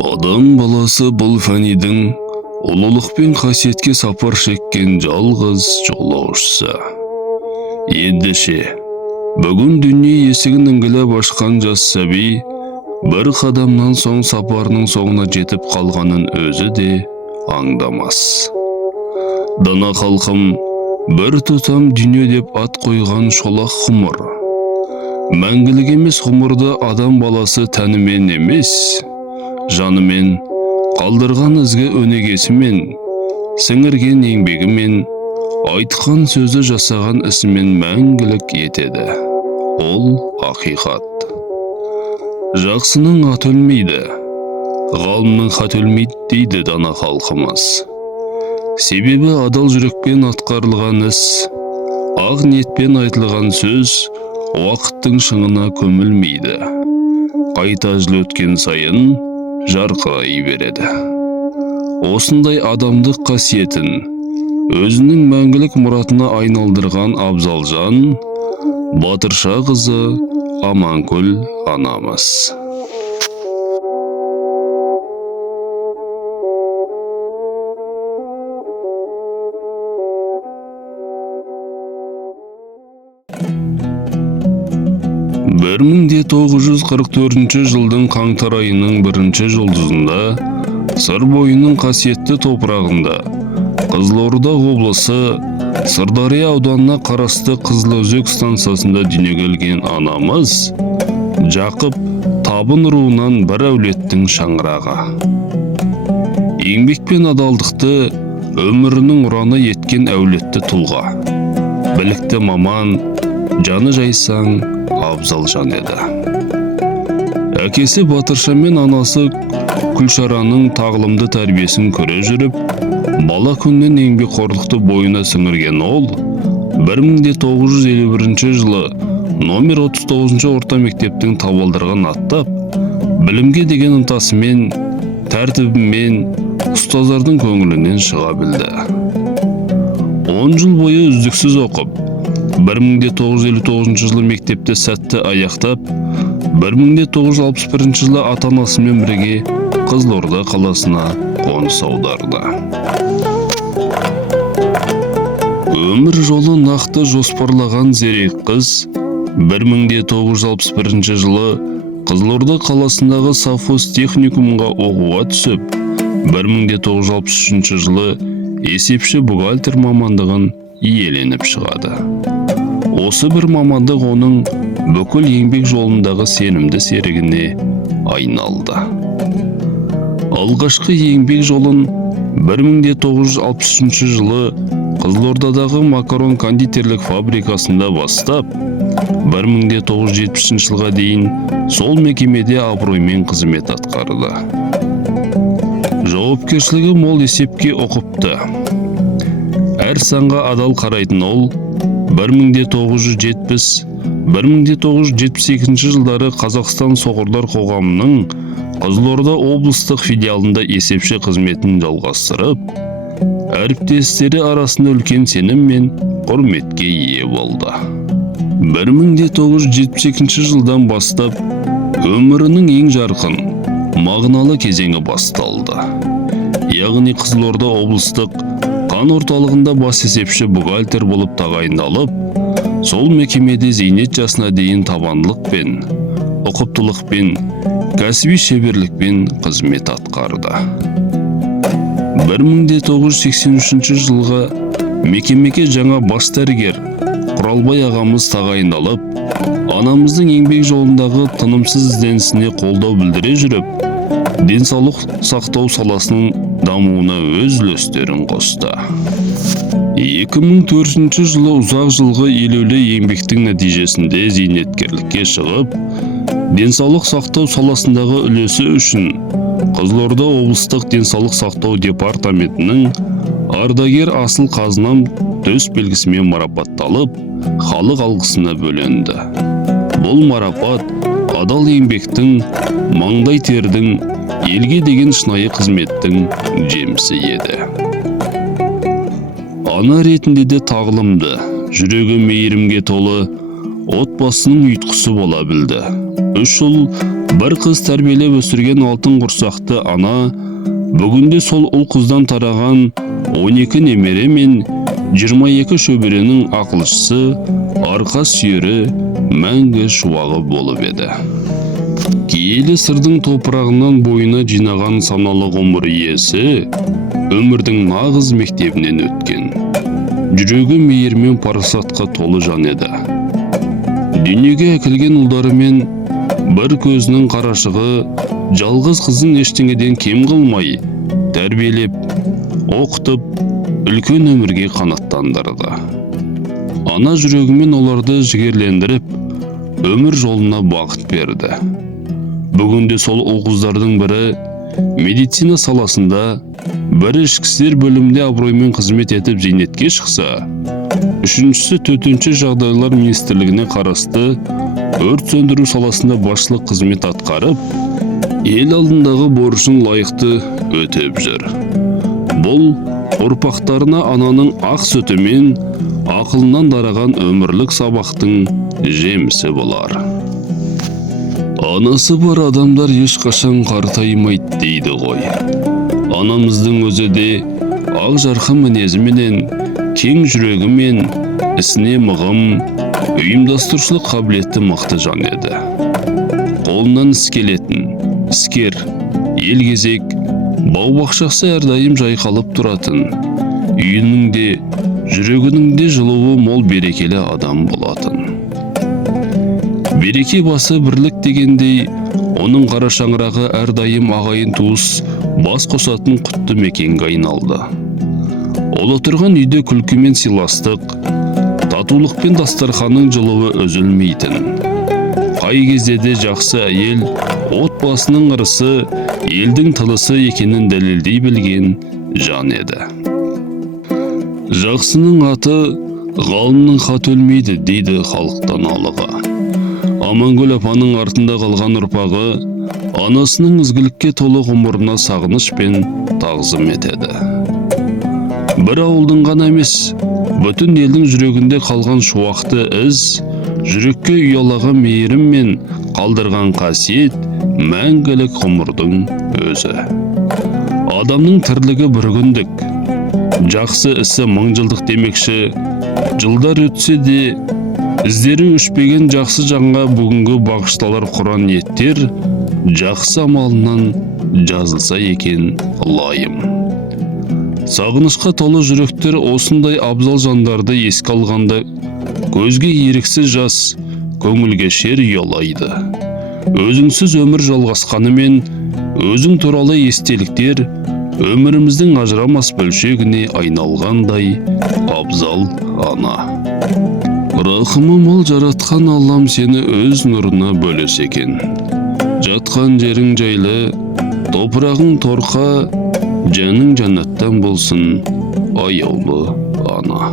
Адам баласы бұл фәнидің ұлылық пен қасиетке сапар шеккен жалғыз жолаушысы. Ендеше, бүгін дүние есігін іңгілеп ашқан жас сәби бір қадамнан соң сапарының соңына жетіп қалғанын өзі де аңдамас. Дана халқым бір тұтам дүние деп ат қойған шолақ ғұмыр. Мәңгілік емес ғұмырды адам баласы тәнімен емес, жанымен, қалдырған ізгі өнегесімен, сіңірген еңбегімен, айтқан сөзі жасаған ісімен мәңгілік етеді. Ол ақиқат. Жақсының аты өлмейді, ғалымның хаты өлмейді дейді дана халқымыз. Себебі адал жүрекпен атқарылған іс, ақ ниетпен айтылған сөз уақыттың шыңына көмілмейді. Қайта жыл өткен сайын жарқырай береді. Осындай адамдық қасиетін өзінің мәңгілік мұратына айналдырған абзал жан Батырша қызы Аманкүл анамыз. Бір 1944 жылдың қаңтар айының 1 жұлдызында Сыр бойының қасиетті топырағында Қызылорда облысы Сырдария ауданына қарасты Қызылөзек станциясында дүниеге келген анамыз Жақып табын руынан бір әулеттің шаңырағы. Еңбек пен адалдықты өмірінің ұраны еткен әулетті тұлға. Білікті маман, жаны жайсаң абзал жан еді. Әкесі Батырша мен анасы Күлшараның тағылымды тәрбиесін көре жүріп, бала күннен еңбекқорлықты бойына сіңірген ол, 1951 жылы номер 39 орта мектептің табалдырығын аттап, білімге деген ынтасымен, тәртібімен, ұстаздардың көңілінен шыға білді. 10 жыл бойы үздіксіз оқып, 1959 жылы мектепті сәтті аяқтап, 1961 жылы ата-анасымен бірге Қызылорда қаласына қоныс аударды. Өмір жолы нақты жоспарлаған зерек қыз 1961 жылы Қызылорда қаласындағы совхоз техникумға оқуға түсіп, 1963 жылы есепші бухгалтер мамандығын иеленіп шығады. Осы бір мамандық оның бүкіл еңбек жолындағы сенімді серігіне айналды. Алғашқы еңбек жолын 1963 жылы Қызылордадағы макарон кондитерлік фабрикасында бастап, 1970 жылға дейін сол мекемеде абыроймен қызмет атқарды. Жауапкершілігі мол есепке ұқыпты. Әр санға адал қарайтын ол 1970-1972 жылдары Қазақстан Соғырлар қоғамының Қызылорда облыстық филиалында есепші қызметін жалғастырып, әріптестері арасында үлкен сенім мен құрметке ие болды. 1972 жылдан бастап өмірінің ең жарқын, мағыналы кезеңі басталды. Яғни Қызылорда облыстық қан орталығында бас есепші бухгалтер болып тағайындалып, сол мекемеде зейнет жасына дейін табандылықпен, ұқыптылықпен, кәсіби шеберлікпен қызмет атқарды. 1983 жылға мекемеге жаңа бас дәрігер Құралбай ағамыз тағайындалып, анамыздың еңбек жолындағы тынымсыз ізденісіне қолдау білдіре жүріп, денсаулық сақтау саласының дамуына өз үлестерін қосты. 2004 жылы ұзақ жылғы елеулі еңбектің нәтижесінде зейнеткерлікке шығып, денсаулық сақтау саласындағы үлесі үшін Қызылорда облыстық денсаулық сақтау департаментінің ардагер асыл қазынам төс белгісімен марапатталып, халық алғысына бөленді. Бұл марапат адал еңбектің, маңдай тердің, елге деген шынайы қызметтің жемісі еді. Ана ретінде де тағылымды, жүрегі мейірімге толы, отбасының ұйытқысы бола білді. 3 жыл бір қыз тәрбиелеп өсірген алтын құрсақты ана бүгінде сол ұл қыздан тараған 12 немере мен 22 шөберенің ақылшысы, арқа сүйері, мәңгі шуағы болып еді. Киелі сырдың топырағынан бойына жинаған саналы ғұмыр иесі өмірдің нағыз мектебінен өткен. Жүрегі мейір мен парасатқа толы жан еді. Дүниеге әкелген ұлдарымен бір көзінің қарашығы жалғыз қызын ештеңеден кем қылмай тәрбиелеп, оқытып, үлкен өмірге қанаттандырды. Ана жүрегімен оларды жігерлендіріп, өмір жолына бақыт берді. Бүгінде сол ұл-қыздардың бірі медицина саласында, бірі ішкі істер бөлімінде абыроймен қызмет етіп зейнетке шықса, үшіншісі төтенше жағдайлар министрлігіне қарасты өрт сөндіру саласында басшылық қызмет атқарып, ел алдындағы борышын лайықты өтеп жүр. Бұл ұрпақтарына ананың ақ сүті мен ақылынан дараған өмірлік сабақтың жемісі болар. Анасы бар адамдар ешқашан қартаймайды дейді ғой. Анамыздың өзі де ақ жарқын мінезіменен, кең жүрегімен, ісіне мығым, ұйымдастырушылық қабілеті мықты жан еді. Қолынан іс келетін, іскер, елгезек, бау-бақшасы әрдайым жайқалып тұратын, үйінің де, жүрегінің де жылуы мол берекелі адам болатын. Береке басы бірлік дегендей, оның қара шаңырағы әрдайым ағайын туыс бас қосатын құтты мекенге айналды. Ол отырған үйде күлкі мен сыйластық, татулық пен дастарханның жылуы үзілмейтін. Қай кезде де жақсы әйел, отбасының ырысы, елдің тылысы екенін дәлелдей білген жан еді. Жақсының аты, ғалымның хаты өлмейді дейді халықтан алығы. Амангүл апаның артында қалған ұрпағы анасының ізгілікке толы ғұмырына сағыныш пен тағзым етеді. Бір ауылдың ғана емес, бүтін елдің жүрегінде қалған шуақты із, жүрекке ұялаған мейірім мен қалдырған қасиет мәңгілік ғұмырдың өзі. Адамның тірлігі бір күндік, жақсы ісі мың жылдық демекші, жылдар өтсе де іздері өшпеген жақсы жанға бүгінгі бағышталар құран ниеттер жақсы амалынан жазылса екен лайым. Сағынышқа толы жүректер осындай абзал жандарды еске алғанда көзге еріксіз жас, көңілге шер ұялайды. Өзіңсіз өмір жалғасқанымен, өзің туралы естеліктер өміріміздің ажырамас бөлшегіне айналғандай абзал ана. Рахымы мол жаратқан Аллам сені өз нұрына бөлес екен. Жатқан жерің жайлы, топырағың торқа, жаның жаннаттан болсын, аяулы ана.